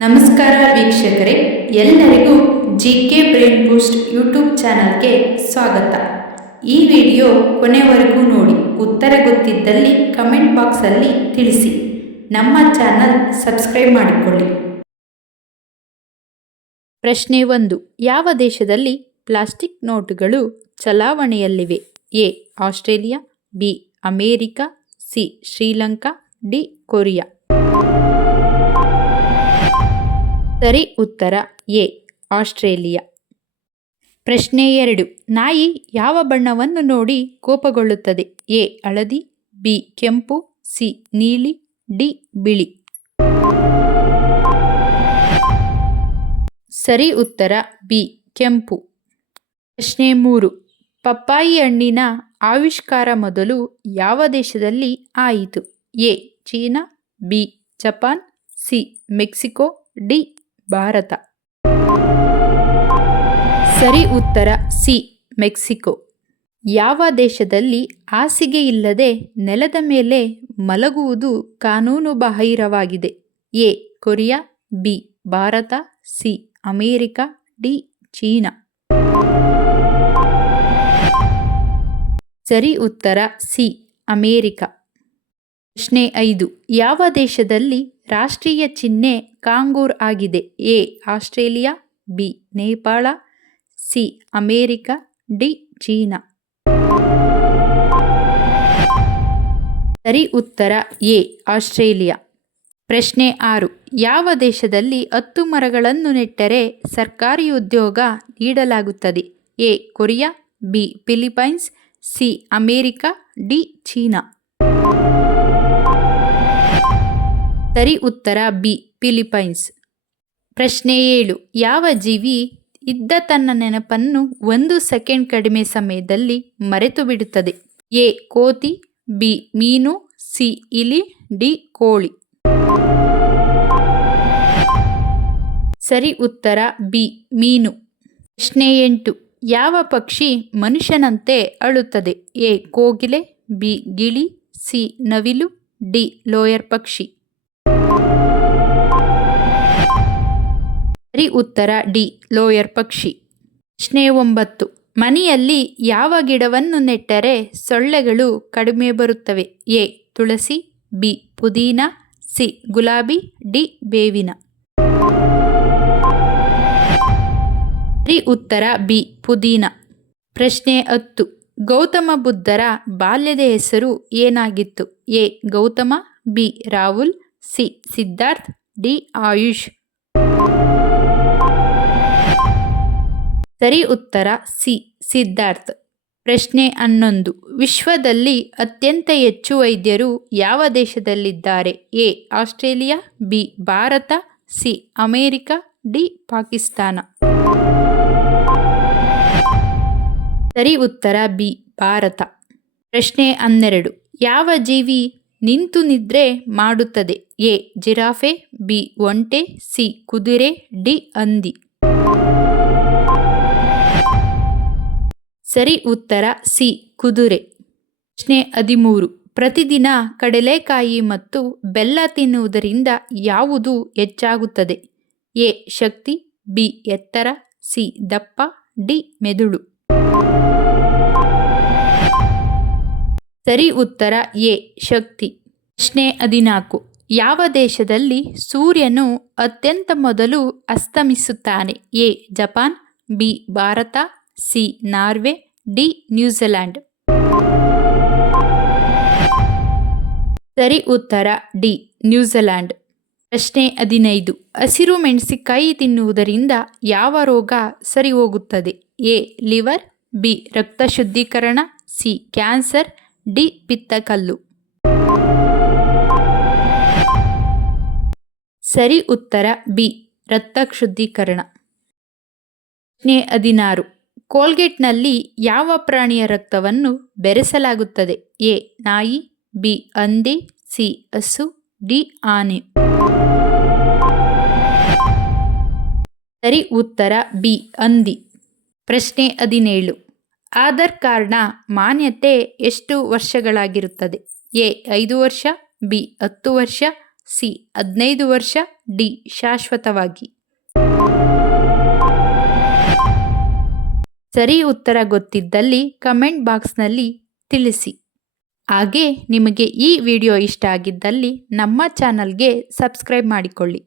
ನಮಸ್ಕಾರ ವೀಕ್ಷಕರೇ, ಎಲ್ಲರಿಗೂ ಜಿಕೆ ಬ್ರೈನ್ ಬೂಸ್ಟ್ ಯೂಟ್ಯೂಬ್ ಚಾನಲ್ಗೆ ಸ್ವಾಗತ. ಈ ವಿಡಿಯೋ ಕೊನೆವರೆಗೂ ನೋಡಿ. ಉತ್ತರ ಗೊತ್ತಿದ್ದಲ್ಲಿ ಕಮೆಂಟ್ ಬಾಕ್ಸಲ್ಲಿ ತಿಳಿಸಿ. ನಮ್ಮ ಚಾನಲ್ ಸಬ್ಸ್ಕ್ರೈಬ್ ಮಾಡಿಕೊಳ್ಳಿ. ಪ್ರಶ್ನೆ 1. ಯಾವ ದೇಶದಲ್ಲಿ ಪ್ಲಾಸ್ಟಿಕ್ ನೋಟುಗಳು ಚಲಾವಣೆಯಲ್ಲಿವೆ? A. Australia, B. America, C. Sri Lanka, D. Korea. ಸರಿ ಉತ್ತರ ಎ. ಆಸ್ಟ್ರೇಲಿಯಾ. ಪ್ರಶ್ನೆ 2. ನಾಯಿ ಯಾವ ಬಣ್ಣವನ್ನು ನೋಡಿ ಕೋಪಗೊಳ್ಳುತ್ತದೆ? ಎ. ಹಳದಿ, ಬಿ. ಕೆಂಪು, ಸಿ. ನೀಲಿ, ಡಿ. ಬಿಳಿ. ಸರಿ ಉತ್ತರ ಬಿ. ಕೆಂಪು. ಪ್ರಶ್ನೆ 3. ಪಪ್ಪಾಯಿ ಹಣ್ಣಿನ ಆವಿಷ್ಕಾರ ಮೊದಲು ಯಾವ ದೇಶದಲ್ಲಿ ಆಯಿತು? A. China, B. Japan, C. Mexico, D. Bharat. ಸರಿ ಉತ್ತರ ಸಿ. ಮೆಕ್ಸಿಕೋ. ಯಾವ ದೇಶದಲ್ಲಿ ಹಾಸಿಗೆ ಇಲ್ಲದೆ ನೆಲದ ಮೇಲೆ ಮಲಗುವುದು ಕಾನೂನು ಬಾಹಿರವಾಗಿದೆ? A. Korea, B. Bharat, C. America, D. China. ಸರಿ ಉತ್ತರ ಸಿ. ಅಮೇರಿಕಾ. ಪ್ರಶ್ನೆ 5. ಯಾವ ದೇಶದಲ್ಲಿ ರಾಷ್ಟ್ರೀಯ ಚಿಹ್ನೆ ಕಾಂಗೂರ್ ಆಗಿದೆ? A. Australia, B. Nepal, C. America, D. China. ಸರಿ ಉತ್ತರ ಎ. ಆಸ್ಟ್ರೇಲಿಯಾ. ಪ್ರಶ್ನೆ 6. ಯಾವ ದೇಶದಲ್ಲಿ 10 ಮರಗಳನ್ನು ನೆಟ್ಟರೆ ಸರ್ಕಾರಿ ಉದ್ಯೋಗ ನೀಡಲಾಗುತ್ತದೆ? A. Korea, B. Philippines, C. America, D. China. ಸರಿ ಉತ್ತರ ಬಿ. ಫಿಲಿಪೈನ್ಸ್. ಪ್ರಶ್ನೆ 7. ಯಾವ ಜೀವಿ ಇದ್ದ ತನ್ನ ನೆನಪನ್ನು 1 ಸೆಕೆಂಡ್ ಕಡಿಮೆ ಸಮಯದಲ್ಲಿ ಮರೆತು ಬಿಡುತ್ತದೆ? ಎ. ಕೋತಿ, ಬಿ. ಮೀನು, ಸಿ. ಇಲಿ, ಡಿ. ಕೋಳಿ. ಸರಿ ಉತ್ತರ ಬಿ. ಮೀನು. ಪ್ರಶ್ನೆ 8. ಯಾವ ಪಕ್ಷಿ ಮನುಷ್ಯನಂತೆ ಅಳುತ್ತದೆ? ಎ. ಕೋಗಿಲೆ, ಬಿ. ಗಿಳಿ, ಸಿ. ನವಿಲು, ಡಿ. ಲೋಯರ್ ಪಕ್ಷಿ. ಸರಿ ಉತ್ತರ ಡಿ. ಲೋಯರ್ ಪಕ್ಷಿ. ಪ್ರಶ್ನೆ 9. ಮನೆಯಲ್ಲಿ ಯಾವ ಗಿಡವನ್ನು ನೆಟ್ಟರೆ ಸೊಳ್ಳೆಗಳು ಕಡಿಮೆ ಬರುತ್ತವೆ? ಎ. ತುಳಸಿ, ಬಿ. ಪುದೀನ, ಸಿ. ಗುಲಾಬಿ, ಡಿ. ಬೇವಿನ. ಸರಿ ಉತ್ತರ ಬಿ. ಪುದೀನ. ಪ್ರಶ್ನೆ 10. ಗೌತಮ ಬುದ್ಧರ ಬಾಲ್ಯದ ಹೆಸರು ಏನಾಗಿತ್ತು? A. Gautama, B. Rahul, C. Siddharth, D. AYUSH. ಸರಿ ಉತ್ತರ ಸಿ. ಸಿದ್ಧಾರ್ಥ್. ಪ್ರಶ್ನೆ 11. ವಿಶ್ವದಲ್ಲಿ ಅತ್ಯಂತ ಹೆಚ್ಚು ವೈದ್ಯರು ಯಾವ ದೇಶದಲ್ಲಿದ್ದಾರೆ? A. Australia, B. Bharat, C. America, D. Pakistan. ಸರಿ ಉತ್ತರ ಬಿ. ಭಾರತ. ಪ್ರಶ್ನೆ 12. ಯಾವ ಜೀವಿ ನಿಂತು ನಿದ್ರೆ ಮಾಡುತ್ತದೆ? ಎ. Giraffe, B. ಒಂಟೆ, ಸಿ. ಕುದುರೆ, ಡಿ. ಹಂದಿ. ಸರಿ ಉತ್ತರ ಸಿ. ಕುದುರೆ. ಪ್ರಶ್ನೆ 13. ಪ್ರತಿದಿನ ಕಡಲೆಕಾಯಿ ಮತ್ತು ಬೆಲ್ಲ ತಿನ್ನುವುದರಿಂದ ಯಾವುದು ಹೆಚ್ಚಾಗುತ್ತದೆ? ಎ. Shakti, B. ಎತ್ತರ, ಸಿ. ದಪ್ಪ, ಡಿ. ಮೆದುಳು. ಸರಿ ಉತ್ತರ ಎ. ಶಕ್ತಿ. ಪ್ರಶ್ನೆ 14. ಯಾವ ದೇಶದಲ್ಲಿ ಸೂರ್ಯನು ಅತ್ಯಂತ ಮೊದಲು ಅಸ್ತಮಿಸುತ್ತಾನೆ? A. Japan, B. Bharat, C. Norway, D. New Zealand. ಸರಿ ಉತ್ತರ ಡಿ. ನ್ಯೂಜಿಲೆಂಡ್. ಪ್ರಶ್ನೆ 15. ಹಸಿರು ಮೆಣಸಿನಕಾಯಿ ತಿನ್ನುವುದರಿಂದ ಯಾವ ರೋಗ ಸರಿ ಹೋಗುತ್ತದೆ? ಎ. Liver, B. ರಕ್ತ ಶುದ್ಧೀಕರಣ, ಸಿ. Cancer, D. ಪಿತ್ತಕಲ್ಲು. ಸರಿ ಉತ್ತರ ಬಿ. ರಕ್ತ ಶುದ್ಧೀಕರಣ. ಪ್ರಶ್ನೆ 16. ಕೋಲ್ಗೇಟ್ನಲ್ಲಿ ಯಾವ ಪ್ರಾಣಿಯ ರಕ್ತವನ್ನು ಬೆರೆಸಲಾಗುತ್ತದೆ? ಎ. ನಾಯಿ, ಬಿ. ಹಂದಿ, ಸಿ. ಹಸು, ಡಿ. ಆನೆ. ಸರಿ ಉತ್ತರ ಬಿ. ಹಂದಿ. ಪ್ರಶ್ನೆ 17. ಆಧಾರ್ ಕಾರ್ಡ್ನ ಮಾನ್ಯತೆ ಎಷ್ಟು ವರ್ಷಗಳಾಗಿರುತ್ತದೆ? ಎ. 5 ವರ್ಷ, ಬಿ. 10 ವರ್ಷ, ಸಿ. 15 ವರ್ಷ, ಡಿ ಶಾಶ್ವತವಾಗಿ? ಸರಿ ಉತ್ತರ ಗೊತ್ತಿದ್ದಲ್ಲಿ ಕಮೆಂಟ್ ಬಾಕ್ಸ್ನಲ್ಲಿ ತಿಳಿಸಿ. ಹಾಗೆ ನಿಮಗೆ ಈ ವಿಡಿಯೋ ಇಷ್ಟ ಆಗಿದ್ದಲ್ಲಿ ನಮ್ಮ ಚಾನಲ್ಗೆ ಸಬ್ಸ್ಕ್ರೈಬ್ ಮಾಡಿಕೊಳ್ಳಿ.